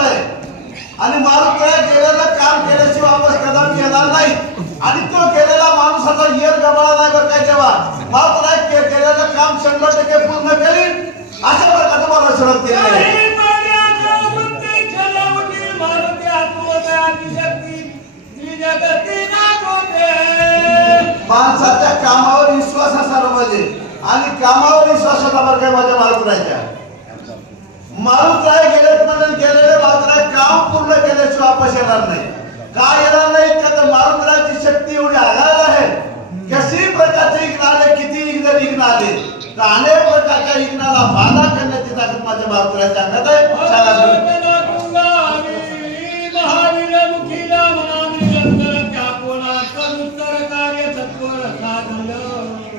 आहे आणि मारुतीला गेलेलं काम केल्याशिवाय वापस कदम येणार नाही आणि तो गेलेला माणसाचा येर गबाळा नाही बरं काय तेव्हा मारुतीला केलेलं काम 100% पूर्ण करीन अशा प्रकारचं मला शरद केले माणसाच्या कामावर विश्वास असायला पाहिजे आणि कामावर विश्वास असला बरं काय माझ्या मारुतीच्या मारुतीला गेलेले मारुतीला काम पूर्ण केल्याशिवाय वापस येणार नाही का येणार नाही का तर मारुतीची शक्ती एवढी आगाध आहे कशी प्रकारचे इग्न आले किती इग्न आले तर अनेक प्रकारच्या इग्नाला बाधा करण्याची ताकद माझ्या मारुतीच्या अंगात आहे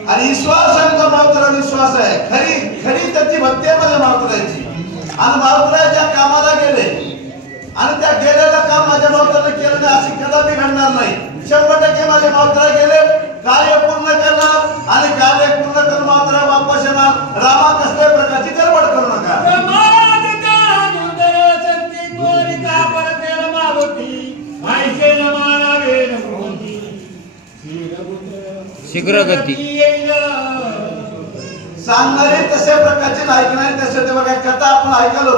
आणि विश्वास आमचा मारुतीला विश्वास आहे खरी खरी त्याची भक्ती आहे माझ्या मारुतीची आणि मारुतीच्या कामाला गेले आणि त्या गेलेलं काम माझ्या मारुतीला केलं नाही अशी कदापि घडणार नाही 100% माझ्या मारुतीला गेले कार्य पूर्ण करणार आणि कार्य पूर्ण करून मात्र वापस येणार रामा कसल्या प्रकारची गडबड करू नका शीघ्रगती सांगणारे तशा प्रकारचे ऐकणारे तसे ते बघा कथा आपण ऐकलो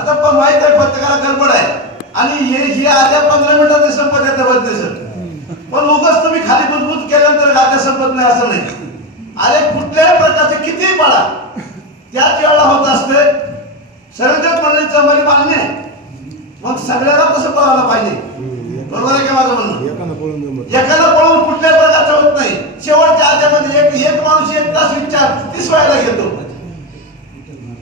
आता पण माहित आहे प्रत्येकाला गडबड आहे आणि हे आल्या 15 मिनिटात संपत येतं बदलेसर पण उगाच तुम्ही खाली बुजबुज केल्यानंतर गाद्या संपत नाही असं नाही अरे कुठल्याही प्रकारचे किती पडा त्याच वेळेला होत असते सर्वजण मंडळीचं मला मान्य आहे मग सगळ्याला तसं पळायला पाहिजे बरोबर आहे का माझं म्हणणं एकाला पळून कुठल्या प्रकारचं होत नाही शेवटच्या आध्यामध्ये एक माणूस 1 तास विचार 30 वेळेला घेतो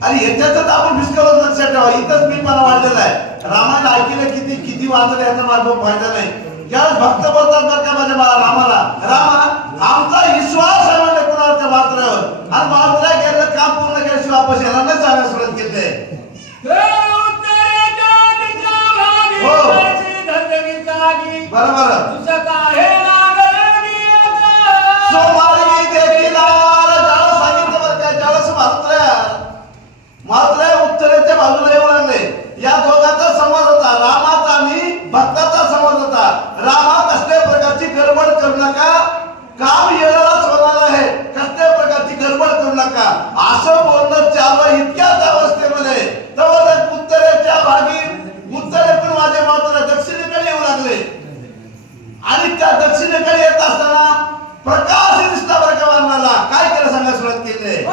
आणि ह्याच्यातच आपण फिसकलच लक्षात ठेवा इथंच मी मला वाढलेला आहे रामायण ऐकलं किती किती वाचलं याचा माझा फायदा नाही ज्यावेळेस भक्त बोलतात बरं का माझ्या रामाला रामा आमचा विश्वास आहे म्हणजे कुणावरच्या मात्रावर आणि मात्रा गेलं काम पूर्ण केल्याशिवाय वापस येणार नाही सांगायला सुरुवात केली बरोबर मात्र उत्तरेच्या बाजूला येऊ लागले या दोघांचा संवाद होता रामाचा आणि भक्ताचा संवाद होता रामा कसल्या प्रकारची गडबड करू नका काम येणारच होणार आहे कसल्या प्रकारची गडबड करू नका असं बोलणं चालू इतक्याच अवस्थेमध्ये तेव्हा उत्तरेच्या भागी उत्तरेतून माझे मात्र दक्षिणेकडे येऊ लागले आणि त्या दक्षिणेकडे येत असताना प्रकाश दिसला बरं का वारणाला काय केलं सांगा सुरुवात केली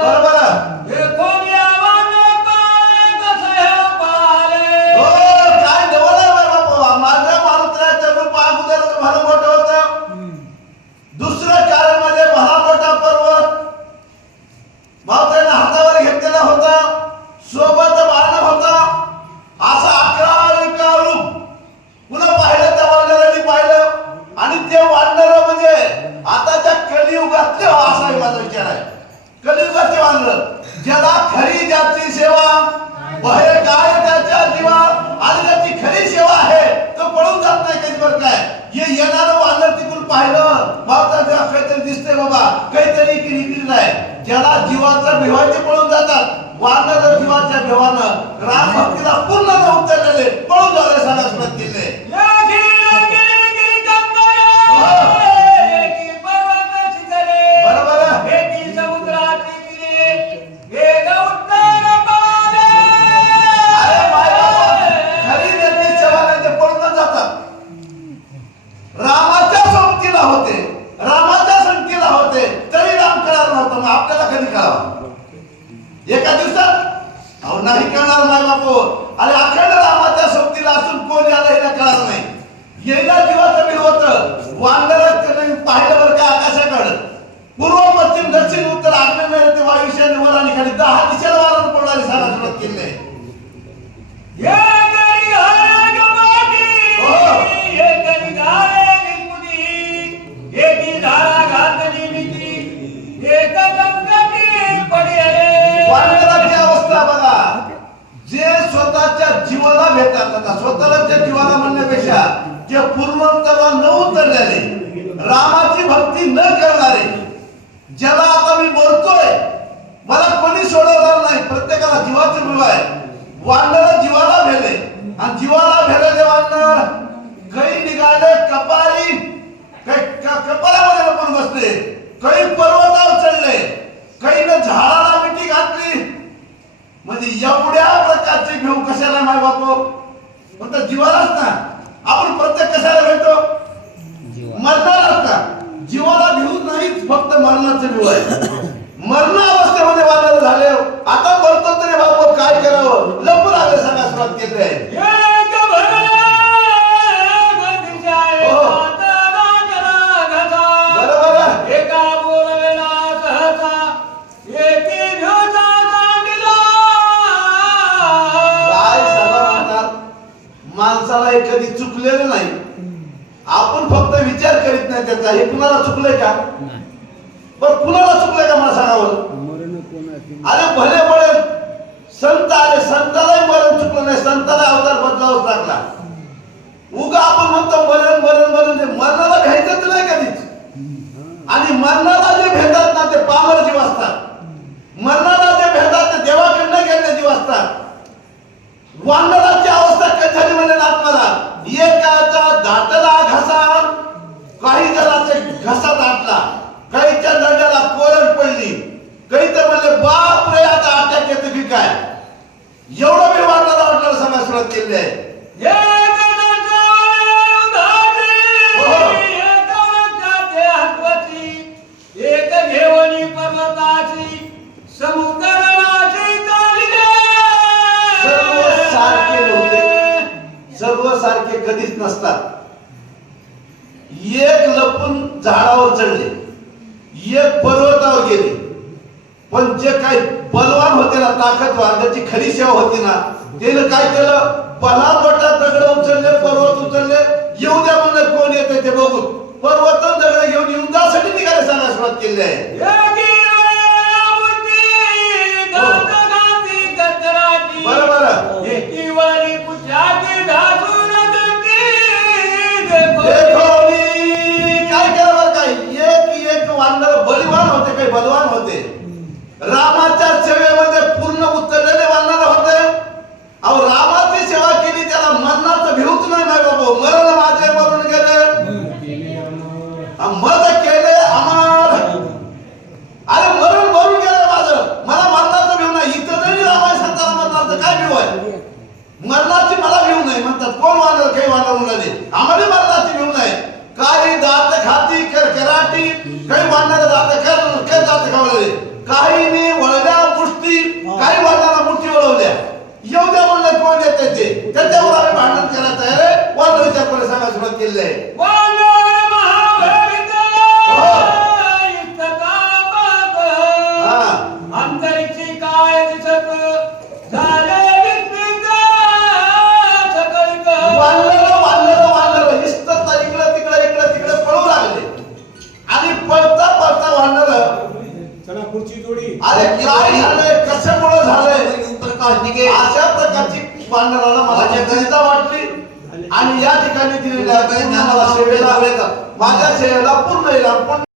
बरोबर काय देवाला बाबा माझ्या मारुतीच्या रूप अगोदर भला मोठं होतं दुसरं कारण म्हणजे भला मोठा पर्वत मारुतीने हातावर घेतलेला होता सोबत बाण होता असा 11 रूप पुन्हा पाहिलं त्या वाढणाऱ्यांनी पाहिलं आणि ते वाढणारं म्हणजे आताच्या कलियुगातले असा माझा विचार आहे कलियुगाचे वाढणार ज्याला खरी ज्याची सेवा बहे काय त्याच्या जीवा आणि ज्याची खरी सेवा आहे तो पळून जात नाही कधी बरं काय हे येणारं वाढणार तिकडून पाहिलं बाबा जेव्हा काहीतरी दिसतंय बाबा काहीतरी इकडे नाही ज्याला जीवाचा भिवाचे पळून जातात वाढणाऱ्या जीवाच्या भिवानं राम भक्तीला पूर्ण उतरलेले पळून झाले सांगा सुरुवात केले रामाच्या संगतीला होते तरी राम कळणार नव्हतं मग आपल्याला कधी कळावं एका दिवसात अहो नाही कळणार माय बापू अरे अखंड रामाच्या संगतीला असून कोण याला हे कळणार नाही येणा जीवाचं बिल होतं वानर पाहिलं बरं का आकाशाकडं पूर्व पश्चिम दक्षिण उत्तर आग्नेय ते वायू ईशान्य वर आणि खाली 10 दिशेला वारण पडणारी सांगा सुरुवात केली आहे अवस्था बघा जे स्वतःच्या जीवाला भेटतात आता स्वतःच्या जीवाला म्हणण्यापेक्षा जे पूर्वोत्तराला न उतरलेले रामाची भक्ती न करणारे ज्याला आता मी बोलतोय मला कोणी सोडवलं जीवाचं जीव आहे. वानर जीवाला भेले आणि जीवाला भेलेले वानर काही निघाले कपारी, कपारामध्ये लपून बसले, काही पर्वतावर चढले, काही न झाडाला मिठी घातली. म्हणजे एवढ्या प्रकारचे भेव कशाला माय बापू? फक्त जीवालाच ना. आपण प्रत्येक कशाला भेटतो? मरणालाच ना. जीवाला भिऊ नाहीच, फक्त मरणाचे भिऊ आहे. मरण अवस्थेमध्ये वानर झाले. आता मरतो तरी बापू काय करावं? लपून आले सगळ्या सुरुवात केली आहे. माणसाला हे कधी चुकलेलं नाही. आपण फक्त विचार करीत नाही त्याचा. हे कुणाला चुकलंय का? पण कुणाला चुकलंय का मला सांगावं? अरे भले भले संत आले, संतालाही मरण चुकलं नाही. संताला अवतार बदलावाच लागला. उगा आपण म्हणतो मरण मरण मरण, मरणाला घ्यायचंच नाही कधीच. आणि मरणाला जे भेटतात ना ते पामर जीव असतात. मरणाला जे भेटतात ते देवाकडनं गेलेले जीव असतात. वानराची अवस्था कधी झाली म्हणजे आत्माला एकाचा दाटला घसा, काही जणांचे घसा दाटला, काहीच्या नड्याला कोरड पडली, काही तर म्हणले बाप रे आता अटॅक येतो की काय. एवढं मी वानराला वाटलं सगळ्या सुरुवात केली आहे. एक घेवणी पर्वताची समुद्राची चालली. सर्व सारखे नव्हते, सर्व सारखे कधीच नसतात. एक लपून झाडावर चढले, एक पर्वतावर गेले. पण जे काही बलवान होते ना, ताकदवान, त्याची खरी सेवा होती ना, त्याने काय केलं? पला मोठा दगड उचलले, पर्वत उचलले. येऊ द्या म्हणलं कोण येते ते बघू. पर्वत दगड घेऊन येऊन जासाठी निघाले सांगायला सुरुवात केली आहे. बरोबर. काय केलं बरं काय? एक वानर बलिवान होते, काही बलवान होते. रामाच्या सेवेमध्ये पूर्ण उतरलेले वानर होते. अहो रामाची सेवा केली, त्याला मरणाचं भिवच नाही बाबा. मरण माझे मरून गेले, मत केले अमर. अरे मरण मरून गेलं माझं, मला मरणाचं भिव नाही. इथं तरी रामाय संताला मरणाचं काय भिव आहे? मरणाची मला भिव नाही म्हणतात. कोण वानर? काही वानर म्हणाले आम्हाला मरणाची भिव नाही. काही दात खाती कराटी, काही वानर दात काय दात खावले, काही वळल्या मुष्टी, काही वानराला मुठी वळवल्या. येऊ द्या म्हणलं कोण येते ते, त्याच्यावर आम्ही भांडण करायचं आहे. रे वानर विचार कोणी सांगायला सुरुवात केली आहे. अंतरिक्षी काय दिसत झाले वानर इकडं तिकडे पळू लागले. आणि पळता पळता वानर, चला पुढची जोडी. अरे काय झालंय, कशामुळे झालंय? अशा प्रकारची वानराला मला चिंता वाटली. आणि या ठिकाणी दिलेल्या सेवेला, माझ्या सेवेला पूर्ण येईल.